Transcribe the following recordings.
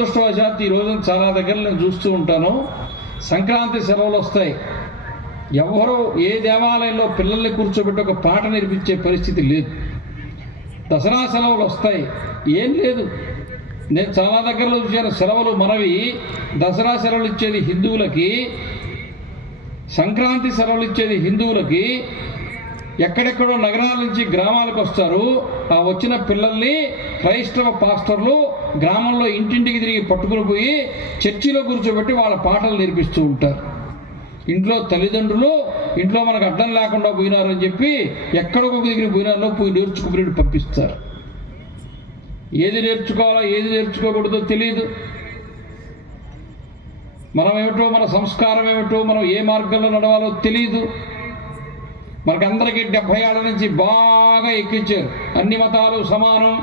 దురదృష్టవశాత్తు ఈ రోజున చాలా దగ్గర నేను చూస్తూ ఉంటాను. సంక్రాంతి సెలవులు వస్తాయి. ఎవరో ఏ దేవాలయంలో పిల్లల్ని కూర్చోబెట్టి ఒక పాట నేర్పించే పరిస్థితి లేదు. దసరా సెలవులు వస్తాయి. ఏం లేదు. నేను చాలా దగ్గరలో చూశాను. సెలవులు మనవి. దసరా సెలవులు ఇచ్చేది హిందువులకి. సంక్రాంతి సెలవులు ఇచ్చేది హిందువులకి. ఎక్కడెక్కడో నగరాల నుంచి గ్రామాలకు వస్తారు. ఆ వచ్చిన పిల్లల్ని క్రైస్తవ పాస్టర్లు గ్రామంలో ఇంటింటికి తిరిగి పట్టుకుని పోయి చర్చిలో కూర్చోబెట్టి వాళ్ళ పాటలు నేర్పిస్తూ ఉంటారు. ఇంట్లో తల్లిదండ్రులు ఇంట్లో మనకు అడ్డం లేకుండా పోయినారని చెప్పి ఎక్కడికొక దగ్గర పోయినారో పోయి నేర్చుకుని పంపిస్తారు. ఏది నేర్చుకోవాలో ఏది నేర్చుకోకూడదో తెలియదు మనం ఏమిటో మన సంస్కారం ఏమిటో మనం ఏ మార్గంలో నడవాలో తెలియదు మనకందరికీ డెబ్భై ఏళ్ళ నుంచి బాగా ఎక్కించారు. అన్ని మతాలు సమానం.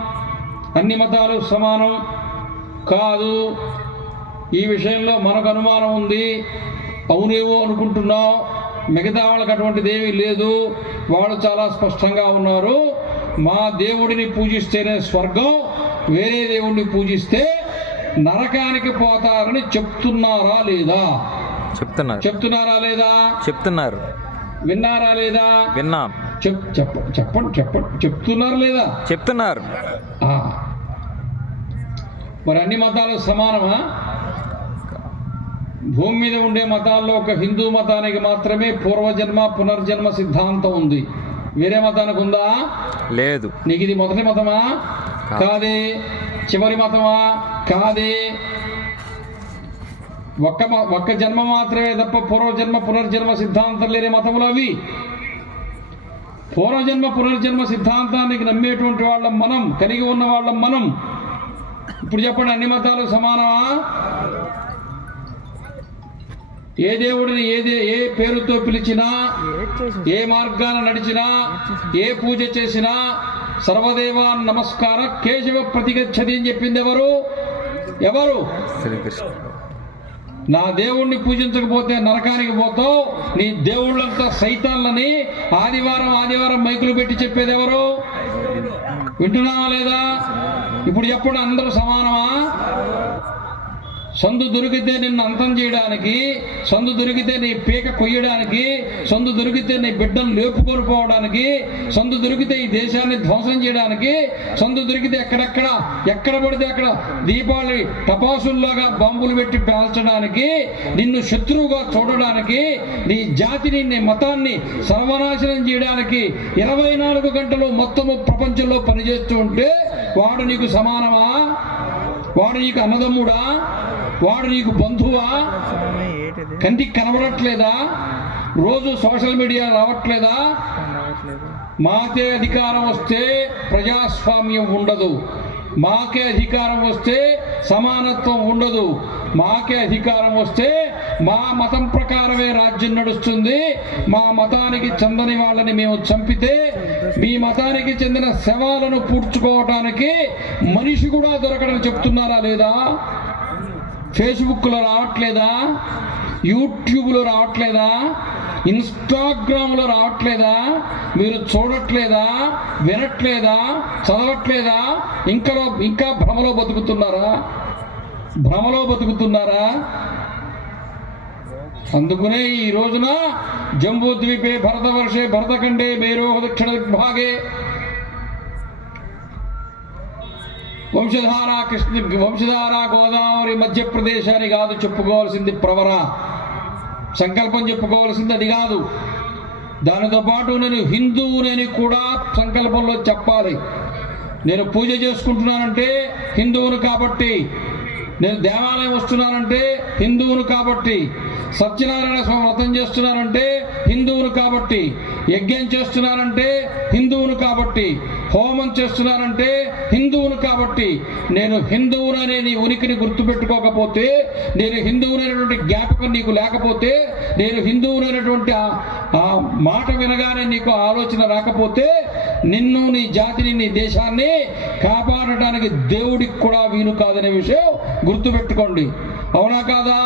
అన్ని మతాలు సమానం కాదు. ఈ విషయంలో మనకు అనుమానం ఉంది. అవునేవో అనుకుంటున్నాం. మిగతా వాళ్ళకి అటువంటిది ఏమీ లేదు. వాళ్ళు చాలా స్పష్టంగా ఉన్నారు. మా దేవుడిని పూజిస్తేనే స్వర్గం వేరే దేవుడిని పూజిస్తే నరకానికి పోతారని చెప్తున్నారా లేదా? చెప్తున్నారు. చెప్తున్నారా లేదా? చెప్తున్నారు. విన్నారా లేదా? విన్నాం. చెప్ చెప్ప చెప్పండి చెప్పండి. చెప్తున్నారు లేదా? చెప్తున్నారు. మరి అన్ని మతాలు సమానమా? భూమి మీద ఉండే మతాల్లో ఒక హిందూ మతానికి మాత్రమే పూర్వజన్మ పునర్జన్మ సిద్ధాంతం ఉంది. వేరే మతానికి ఉందా? లేదు. నీకు ఇది మొదటి మతమా? కాదు. చివరి మతమా? కాదే. ఒక్క ఒక్క జన్మ మాత్రమే తప్ప పూర్వజన్మ పునర్జన్మ సిద్ధాంతం లేని మతములు అవి. పూర్వజన్మ పునర్జన్మ సిద్ధాంతానికి నమ్మేటువంటి వాళ్ళం మనం కలిగి ఉన్న వాళ్ళం మనం. ఇప్పుడు చెప్పండి అన్ని మతాలు సమానమా? ఏ దేవుడిని ఏదే ఏ పేరుతో పిలిచినా ఏ మార్గాన నడిచినా ఏ పూజ చేసినా సర్వదేవా నమస్కార కేశవ ప్రతిగచ్చది అని చెప్పింది ఎవరు? ఎవరు? నా దేవుణ్ణి పూజించకపోతే నరకానికి పోతావు నీ దేవుళ్ళంతా సైతాన్లని ఆదివారం ఆదివారం మైకులు పెట్టి చెప్పేది ఎవరు? వింటున్నావా లేదా? ఇప్పుడు చెప్పండి అందరూ సమానమా? సందు దొరికితే నిన్ను అంతం చేయడానికి సందు దొరికితే నీ పీక కొయ్యడానికి సందు దొరికితే నీ బిడ్డను లేపుకొని పోవడానికి సందు దొరికితే ఈ దేశాన్ని ధ్వంసం చేయడానికి సందు దొరికితే ఎక్కడెక్కడ ఎక్కడ పడితే అక్కడ దీపావళి టపాసుల్లాగా బాంబులు పెట్టి పేల్చడానికి నిన్ను శత్రువుగా చూడడానికి నీ జాతిని నీ మతాన్ని సర్వనాశనం చేయడానికి ఇరవై నాలుగు గంటలు మొత్తము ప్రపంచంలో పనిచేస్తూ ఉంటే వాడు నీకు సమానమా? వాడు నీకు అన్నదమ్ముడా? వాడు నీకు బంధువా? కంటికి కనబడట్లేదా? రోజు సోషల్ మీడియా రావట్లేదా? మాకే అధికారం వస్తే ప్రజాస్వామ్యం ఉండదు. మాకే అధికారం వస్తే సమానత్వం ఉండదు. మాకే అధికారం వస్తే మా మతం ప్రకారమే రాజ్యం నడుస్తుంది. మా మతానికి చెందని వాళ్ళని మేము చంపితే మీ మతానికి చెందిన శవాలను పూడ్చుకోవటానికి మనిషి కూడా దొరకడం చెప్తున్నారా లేదా? ఫేస్బుక్లో రావట్లేదా? యూట్యూబ్లో రావట్లేదా? ఇన్స్టాగ్రామ్లో రావట్లేదా? మీరు చూడట్లేదా? వినట్లేదా? చదవట్లేదా? ఇంకా ఇంకా భ్రమలో బతుకుతున్నారా? భ్రమలో బతుకుతున్నారా? అందుకునే ఈ రోజున జంబూద్వీపే భరతవర్షే భరతఖండే మేరో దక్షిణ దిగ్భాగే వంశధార కృష్ణ వంశధార గోదావరి మధ్యప్రదేశాన్ని కాదు చెప్పుకోవాల్సింది ప్రవర. సంకల్పం చెప్పుకోవాల్సింది అది కాదు. దానితో పాటు నేను హిందువునని కూడా సంకల్పంలో చెప్పాలి. నేను పూజ చేసుకుంటున్నానంటే హిందువును కాబట్టి నేను దేవాలయం వస్తున్నానంటే హిందువును కాబట్టి సత్యనారాయణ స్వామి వ్రతం చేస్తున్నానంటే హిందువును కాబట్టి యజ్ఞం చేస్తున్నానంటే హిందువును కాబట్టి హోమం చేస్తున్నానంటే హిందువును కాబట్టి నేను హిందువుననే నీ ఉనికిని గుర్తుపెట్టుకోకపోతే నేను హిందువునైనటువంటి జ్ఞాపకం నీకు లేకపోతే నేను హిందువునైనటువంటి ఆ ఆ మాట వినగానే నీకు ఆలోచన రాకపోతే నిన్ను నీ జాతిని నీ దేశాన్ని కాపాడటానికి దేవుడికి కూడా వీలు కాదనే విషయం గుర్తుపెట్టుకోండి. అవునా కాదా?